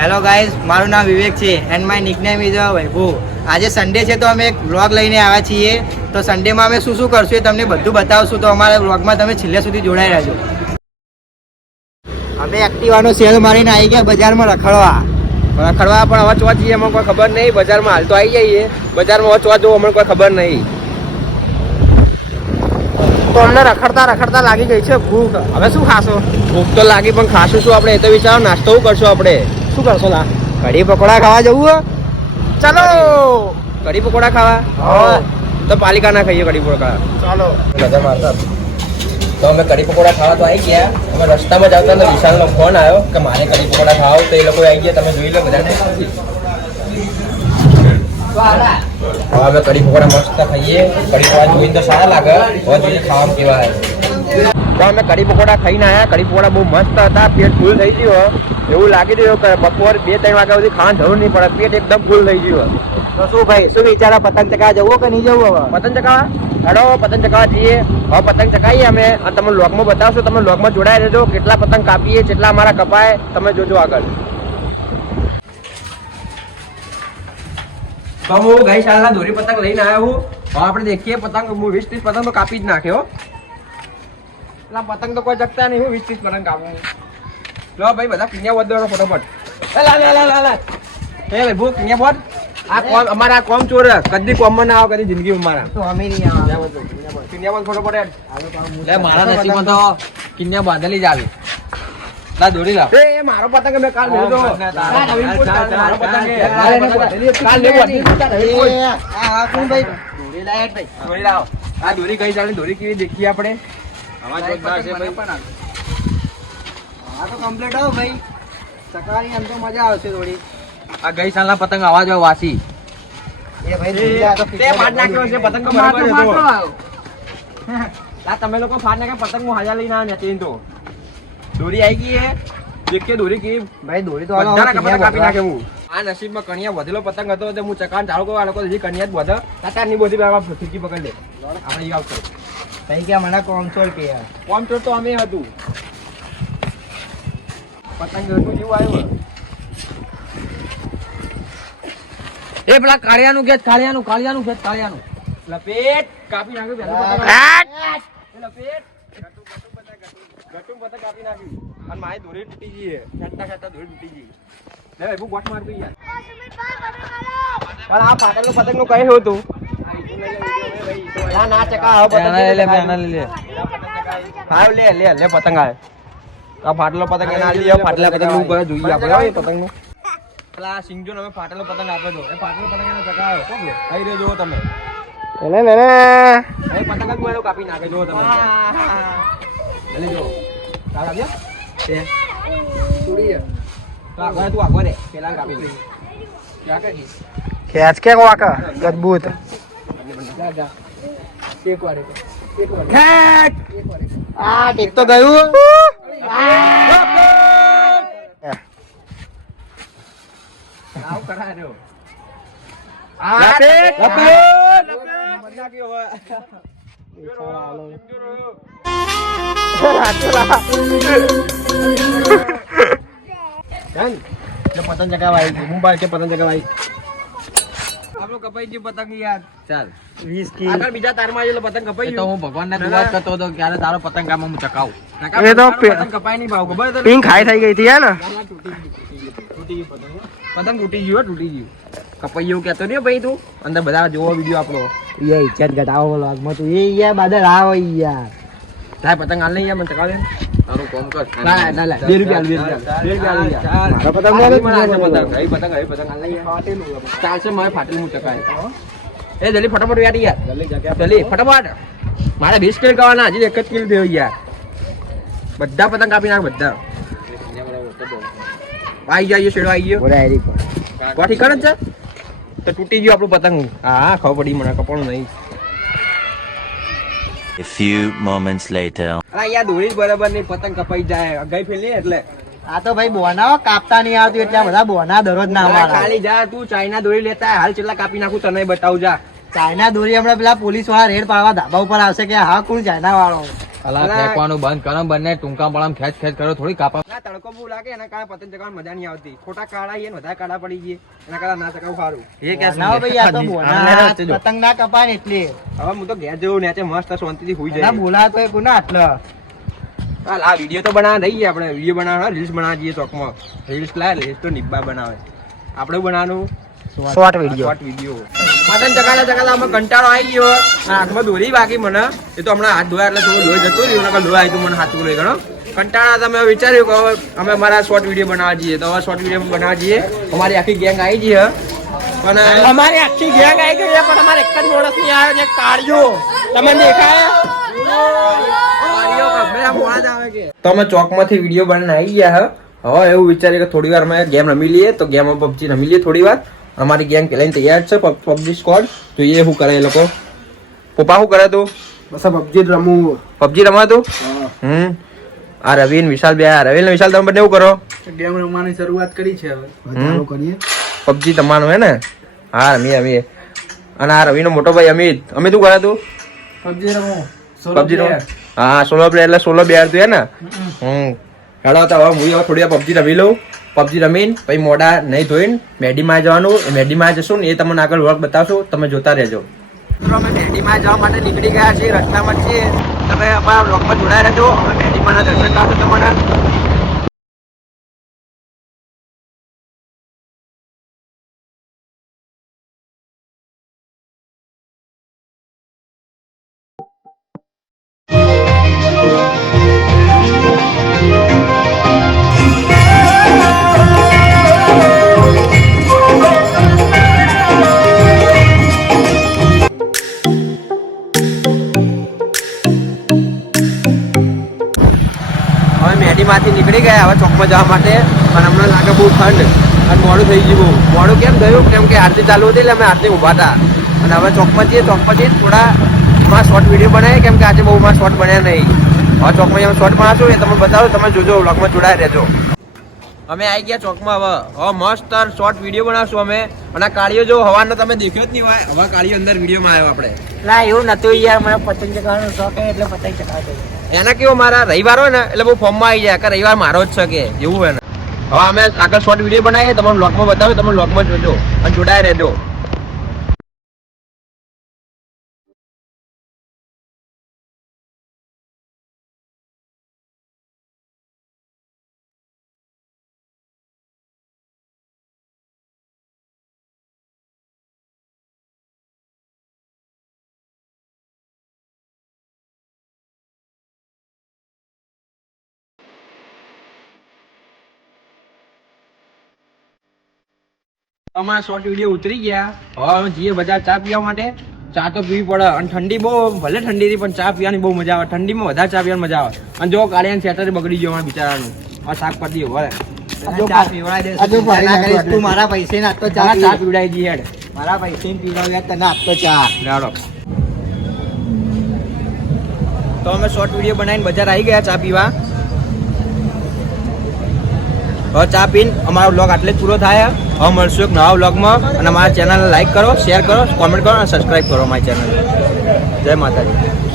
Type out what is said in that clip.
Hello guys, મારું નામ વિવેક છે એન્ડ માય નિકનેમ ઇઝ વૈભવ. આજે સન્ડે છે તો અમે એક વ્લોગ લઈને આવ્યા છીએ. તો સન્ડેમાં અમે શું શું કરશું એ તમને બધું બતાવશું. તો અમારા વ્લોગમાં તમે છેલ્લે સુધી જોડાઈ રહેજો. અમે એક્ટિવાનો સેલ મારીને આવી ગયા બજારમાં રખડવા પણ હવે ચોવા જઈએ અમને કોઈ ખબર નહીં. બજારમાં હાલ તો આવી જઈએ, બજારમાં હવે ચોવા જવું અમને કોઈ ખબર નહીં. તો અમને રખડતા લાગી ગઈ છે ભૂખ. હવે શું ખાશો? ભૂખ તો લાગી પણ ખાશું શું આપણે? એ તો વિચારો, નાસ્તો શું કરશું આપણે? શું કરશો લા? કઢી પકોડા ખાવા જવું? ચાલો કઢી પકોડા ખાવા. તો પાલિકા ના ખાઈએ કઢી પકોડા. ચાલો. તો અમે કઢી પકોડા ખાવા તો આવી ગયા. અમે રસ્તામાં જ આવતા તો વિશાલનો ફોન આવ્યો કે મારે કઢી પકોડા ખાવા. તો એ લોકો આવી ગયા, તમે જોઈ લો બધા. હવે અમે કઢી પકોડા મસ્ત ખાઈએ. કઢી પકોડા જોઈને તો સારા લાગે, હવે જોઈએ ખાવામાં કેવા. તો અમે કઢી પકોડા ખાઈને આવ્યા. કઢી પકોડા બહુ મસ્ત હતા. પેટ ફૂલ થઈ ગયું. એવું લાગી રહ્યું કે બપોર 2-3 વાગ્યા સુધી ખાવાની જરૂર નહીં પડે. પેટ એકદમ ફૂલ થઈ ગયું. તો શું ભાઈ, શું વિચારો? પતંગ ચગાવવા જવું કે નહીં જવું? હવે પતંગ ચગાવવા હેડો, પતંગ ચગાવવા જઈએ. હવે પતંગ ચગાવીએ અમે અને તમે વ્લોગમાં બતાવશો. તમે વ્લોગમાં જોડાઈ રહેજો. કેટલા પતંગ કાપીએ, કેટલા અમારા કપાય, તમે જોજો આગળ. તો હું ગઈ સાલના દોરી પતંગ લઈને આવ્યો હું. હવે આપણે દેખીએ પતંગ. હું 20-30 પતંગ તો કાપી જ નાખ્યો. એટલે પતંગ તો કોઈ જગતા નહીં. હું 20-30 પતંગ કાપું. લો ભાઈ, બધા કિન્યા વધવાનો ફટોફટ. એ ભાઈ ભૂખ કિન્યા બોટ. આ કોમ અમારા આ કોમ ચોર કદી કોમમાં ના આવે કદી જિંદગી અમારા. તો અમે નહીં આવે. કિન્યા બોટ ફટોફટ. લે મારા નસીબમાં તો કિન્યા બાંધેલી જ આવી. લા દોરી લા. એ મારો પતંગ મેં કાલ મેળ્યો તો. મારો પતંગ કાલ લેવો. આ કોણ ભાઈ? દોરી લાય ભાઈ. દોરી લાવો. આ દોરી કઈ ચાલે? દોરી કેવી દેખીએ આપણે? આવા જોરદાર છે ભાઈ. આ તો કમ્પ્લીટ હો ભાઈ. ચકવાની એમ તો મજા આવશે થોડી. આ ગઈ સાલના પતંગ આવા જો વાસી. એ ભાઈ દોરી આ તો તે ફાટ નાખ્યો છે પતંગ તો બરાબર હતો. આ તમે લોકો ફાટ નાખ્યા પતંગ હું હાજા લઈને આવ્યા નથી તો. દોરી આવી ગઈ હે. દેખીએ દોરી કેવી. ભાઈ દોરી તો બધાના કપડા કાપી નાખે હું. આ નસીબમાં કણિયા વધેલો પતંગ હતો તો હું ચકાન ચાલુ કરું. આ લોકો હજી કણિયા જ વધે. તાતા ની બધી ફીકી પકડ લે. આપણે ઈ આવશે. ભાઈ કે મને કોમસોલ કે યાર. કોમ ચોર તો અમે હતું. પતંગ એટલું જેવું આવ્યું. એ પેલા કાળિયાનું કે કાળિયાનું લપેટ કાપી નાખ્યું પહેલું પતંગ. લપેટ ગટું પતંગ કાપી નાખ્યું. અને મારી દોરી તૂટી ગઈ છે. ખેંચતા દોરી તૂટી ગઈ. લે ભાઈ ગોટ મારતું યાર. પણ આ ફાટેલું પતંગ નું કઈ હતું? ના ચકા હવે પતંગ લે હા લે પતંગ આવે. આ ફાટેલો પતંગ એના લઈએ. ફાટેલા પતંગ નું કરે જોઈએ આપણે પતંગ નું. પેલા સિંગજો અમે ફાટેલો પતંગ આપે તો એ ફાટેલો પતંગ એને ચકાવ્યો. કોણ કઈ રહ્યો જોવો તમે? એ પતંગ જ મારો કાપી નાખે જોવો તમે. જલ્દી જો. ચાલ આવ્યો તે છોડી દે. તો આગળ તું આગળ રે. પેલા કાપી દે. ક્યાં કરી? ખેંચ કે વાકા ગદબૂત. એક વાર ખેંચ. આ ઠીક તો ગયું. આવ કરા રહ્યો. લપેટ. પતંગ ચગાવાઈ ગઈ. મોબાઈલ કે પતંગ ચગાવાઈ. આપણો કપાઈ ગયો પતંગ યાર. ચાલ. 20 કી. આગળ બીજા તારમાં આવેલો પતંગ કપાઈ એ તો ગયો. હું ભગવાનને દુઆ જ કરતો હતો ક્યારે તારો પતંગ કામ હું ચકાવું. એ તો પતંગ કપાઈ નહીં ભાવ ખબર તને? પિંક હાઈ થઈ ગઈ હતી હે ને. તૂટી ગયું પતંગ તૂટી ગયું. કપાઈ ગયું કેતો નહીં ભાઈ તું. અંદર બધા જોવો વિડીયો આપણો. યે ઇજ્જત ઘટાવો વ્લોગમાં તું. એ યાર બાદલ આવો યાર. તારે પતંગ હાલ નહીં યાર મને ચકાવે. તારું કોમ કર. ના 2 રૂપિયા આલ યાર. મારો પતંગ પતંગ મને પતંગ હાલ નહીં યાર. ચાલશે મારે ફાટેલું હું ચકાવે. એ જલ્દી ફટાફટ યાર. જલ્દી ફટાફટ. મારે 20 કિલ કરવાના. હજી 1 જ કિલ થયો યાર. બધા પતંગ કાપી નાખ બધા. આવી જાય શેડો આવી ગયો. બોલે આરી કોઠી કરે છે તો તૂટી ગયું આપણું પતંગ. હા ખબર પડી મને કપડું નહીં. A few moments later. અરે યાર દોરી બરાબર નહીં પતંગ કપાઈ જાય ગઈ ફેલ નહીં એટલે. આ તો ભાઈ બોના કાપતા નહીં આવતું એટલે બધા બોના દરરોજ ના અમારા. ખાલી જા તું ચાઇના દોરી લેતા હાલ કેટલા કાપી નાખું તને બતાવું જા. ચાઇના દોરી હમણાં પેલા પોલીસ વાળા રેડ પાડવા ધાબા ઉપર આવશે કે હા કોણ ચાઇના વાળો. અલા ફેંકવાનું બંધ કરો, બંને ટૂંકા પડામ ખેંચ ખેંચ કરો, થોડી કાપા. ના તડકો બહુ લાગે એના કારણે પતંગ ચગાવવાની મજા નહીં આવતી. ખોટા કાળા આઈએ ને વધારે કાળા પડી ગયે એના કારણે ના ચગાવું સારું. એ કે ના ભાઈ આ તો બોના પતંગ ના કપાય ને એટલે હવે હું તો ઘેર જવું નેચે મસ્ત શાંતિથી હુઈ ના જાય. બોલા તો એ ગુના આટલા હાલ આ વિડીયો તો બનાવવા દઈએ આપણે. વિડીયો બનાવવા રીલ્સ બનાવવા જઈએ ચોકમાં. રીલ્સ લાય રીલ્સ તો નિબ્બા બનાવે. આપણે બનાવવાનું શોર્ટ વિડિયો શોર્ટ વિડીયો. પતંગ ચગાડતા અમે કંટાળો આવી ગયો. આ હાથમાં દોરી વાગી મને. એ તો હમણાં હાથ ધોયા એટલે થોડું લોહી જતું રહ્યું. નકર લોહી આવ્યું મને હાથું લઈ ગયો. કંટાળા તમે વિચાર્યું કે હવે અમે અમારા શોર્ટ વિડીયો બનાવવા જઈએ. તો હવે શોર્ટ વિડીયો બનાવવા જઈએ. અમારી આખી ગેંગ આવી જઈએ. પણ અમારી આખી ગેંગ આવી ગઈ છે પણ અમારે એક જ માણસ નહીં આવ્યો છે કાળિયો તમને દેખાય તો અમે ચોકમાંથી વિડીયો બનાવીને આવી ગયા. હવે એવું વિચારીએ કે થોડી વાર અમે ગેમ રમી લઈએ. તો ગેમ પબજી રમી લઈએ થોડી વાર. અમારી ગેંગ લઈને તૈયાર છે પબજી સ્કોડ. જોઈએ શું કરે એ લોકો. પપ્પા શું કરે તું? બસ પબજી રમવું. પબજી રમવા તું? આ રવિ ને વિશાલ બે. રવિ ને વિશાલ તમે બંને એવું કરો? ગેમ રમવાની શરૂઆત કરી છે હવે ચાલુ કરીએ. પબજી તમારું હે ને? હા રમીએ. અને આ રવિ નો મોટો ભાઈ અમિત. અમિત શું કરે તું? પબજી રમવું. પબજી રમો? હા 16 પ્લેયર એટલે 16 બેર તું હે ને? હેડો તો હવે હું હવે થોડી વાર પબજી રમી લઉં. પબજી રમીને પછી મોડા નહીં ધોઈને મેડીમાં જવાનું. એ મેડીમાં જશું ને એ તમને આગળ વર્ક બતાવશું. તમે જોતા રહેજો. અમે મેડીમાં જવા માટે નીકળી ગયા છીએ. રસ્તામાં છીએ. તમે અમારા બ્લોગમાં જોડાઈ રહેજો. અમે મેડીમાંના દર્શન કરશું તમને. મેડીમાંથી નીકળી ગયા હવે ચોકમાં જવા માટે. પણ હમણાં લાગે બહુ ઠંડ અને મોડું થઈ ગયું. બહુ મોડું કેમ થયું? કેમ કે આરતી ચાલુ હતી એટલે અમે આરતી ઊભા હતા. અને હવે ચોકમાં જઈએ. ચોકમાં જઈએ થોડા માં શોર્ટ વિડીયો બનાવીએ. કેમ કે આજે બહુ માં શોર્ટ બન્યા નહીં. હવે ચોકમાં અમે શોર્ટ બનાવશું એ તમે બતાવો. તમે જોજો વ્લોગમાં જોડાઈ રહેજો. અમે આવી ગયા ચોકમાં. હવે મસ્ત શોર્ટ વિડીયો બનાવશું અમે. અને આ કાળીઓ જો હવાનો તમે દેખ્યો જ નહીં હોય. હવે કાળીઓ અંદર વિડીયોમાં આવ્યો આપણે. ના એવું નતું યાર મને પતંગ ચગાવવાનો શોખ છે એટલે પતંગ ચગાવતો એના કેવો મારા રવિવાર હોય ને એટલે બહુ ફોર્મમાં આવી જાય કે રવિવાર મારો જ છે કે એવું હોય ને. હવે અમે આગળ શોર્ટ વિડીયો બનાવીએ. તમને બ્લોગમાં બતાવ્યું. તમે બ્લોગમાં જોજો અને જોડાઈ રહેજો. અમારા શોર્ટ વિડીયો ઉતરી ગયા. હવે અમે જઈએ બજાર ચા પીવા માટે. ચા તો પીવી પડે અને ઠંડી બહુ ભલે ઠંડી હતી પણ ચા પીવાની બહુ મજા આવે. ઠંડીમાં વધારે ચા પીવાની મજા આવે. અને જો કાળિયાનું સેટર બગડી ગયો અમારા બિચારાનું. આ શાક પરથી વળે ચા પીવડાવી દે તું મારા પૈસે ના તો ચા ચા પીવડાવી દઈએ હેડ. મારા પૈસે પીવડાવ્યા તને આપતો ચા લાડો. તો અમે શોર્ટ વિડીયો બનાવીને બજાર આવી ગયા ચા પીવા. હવે ચા પીને અમારો વ્લોગ આટલે જ પૂરો થાય. હવે મળશું એક નવા વ્લોગમાં. અને અમારા ચેનલને લાઈક કરો, શેર કરો, કોમેન્ટ કરો અને સબસ્ક્રાઈબ કરો અમારી ચેનલ. જય માતાજી.